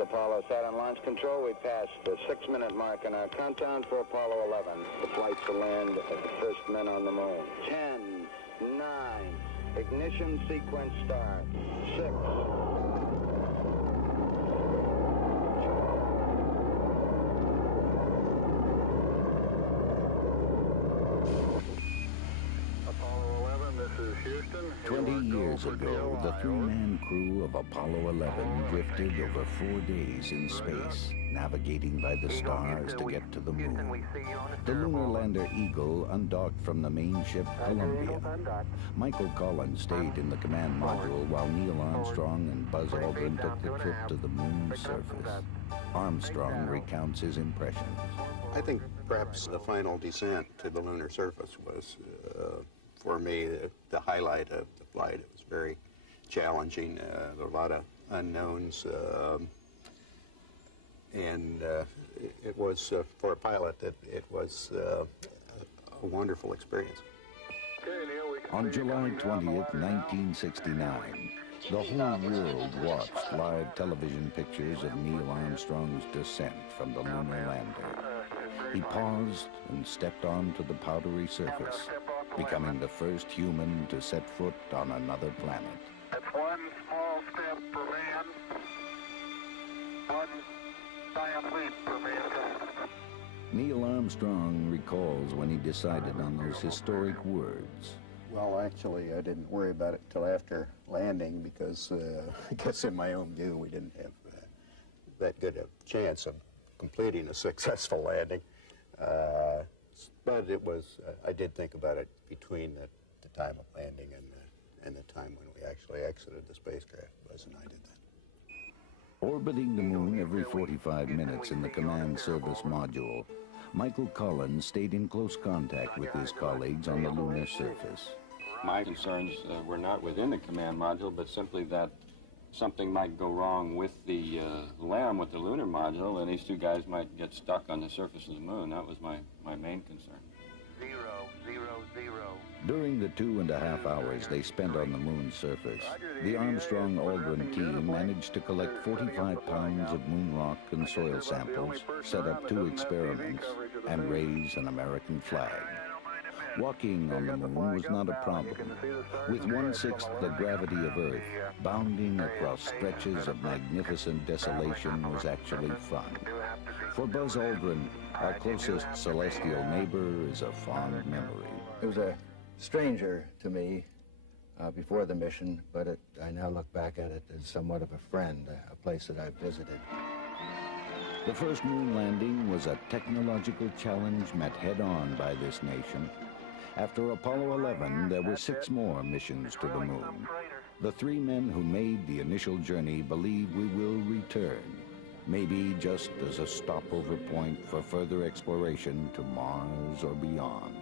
Apollo Saturn Launch Control. We passed the 6-minute mark in our countdown for Apollo 11. The flight to land of the first men on the moon. 10, 9, ignition sequence start. 6. Apollo 11, this is Houston. 20 years ago, the three-man crew of Apollo 11 drifted over 4 days in space, navigating by the stars to get to the moon. The lunar lander Eagle undocked from the main ship Columbia. Michael Collins stayed in the command module while Neil Armstrong and Buzz Aldrin took the trip to the moon's surface. Armstrong recounts his impressions. I think perhaps the final descent to the lunar surface was, for me, the highlight of the flight. It was very challenging. There were a lot of unknowns, and it was, for a pilot, it was a wonderful experience. On July 20th, 1969, the whole world watched live television pictures of Neil Armstrong's descent from the lunar lander. He paused and stepped onto the powdery surface, becoming the first human to set foot on another planet. It's one small step for man, one giant leap for mankind. Neil Armstrong recalls when he decided on those historic words. Well, actually, I didn't worry about it until after landing because I guess in my own view, we didn't have that good a chance of completing a successful landing. But it was, I did think about it between the time of landing and the time when we actually exited the spacecraft. Buzz and I did that. Orbiting the moon every 45 minutes in the command service module, Michael Collins stayed in close contact with his colleagues on the lunar surface. My concerns were not within the command module, but simply that something might go wrong with the LEM, with the lunar module, and these two guys might get stuck on the surface of the moon. That was my main concern. 0, 0, 0. During the 2.5 hours they spent on the moon's surface, the Armstrong-Aldrin team managed to collect 45 pounds of moon rock and soil samples, set up 2 experiments, and raise an American flag. Walking on the moon was not a problem. With 1/6 the gravity of Earth, bounding across stretches of magnificent desolation was actually fun. For Buzz Aldrin, our closest celestial neighbor is a fond memory. It was a stranger to me before the mission, but I now look back at it as somewhat of a friend, a place that I've visited. The first moon landing was a technological challenge met head-on by this nation. After Apollo 11, there were 6 more missions to the moon. The 3 men who made the initial journey believe we will return, maybe just as a stopover point for further exploration to Mars or beyond.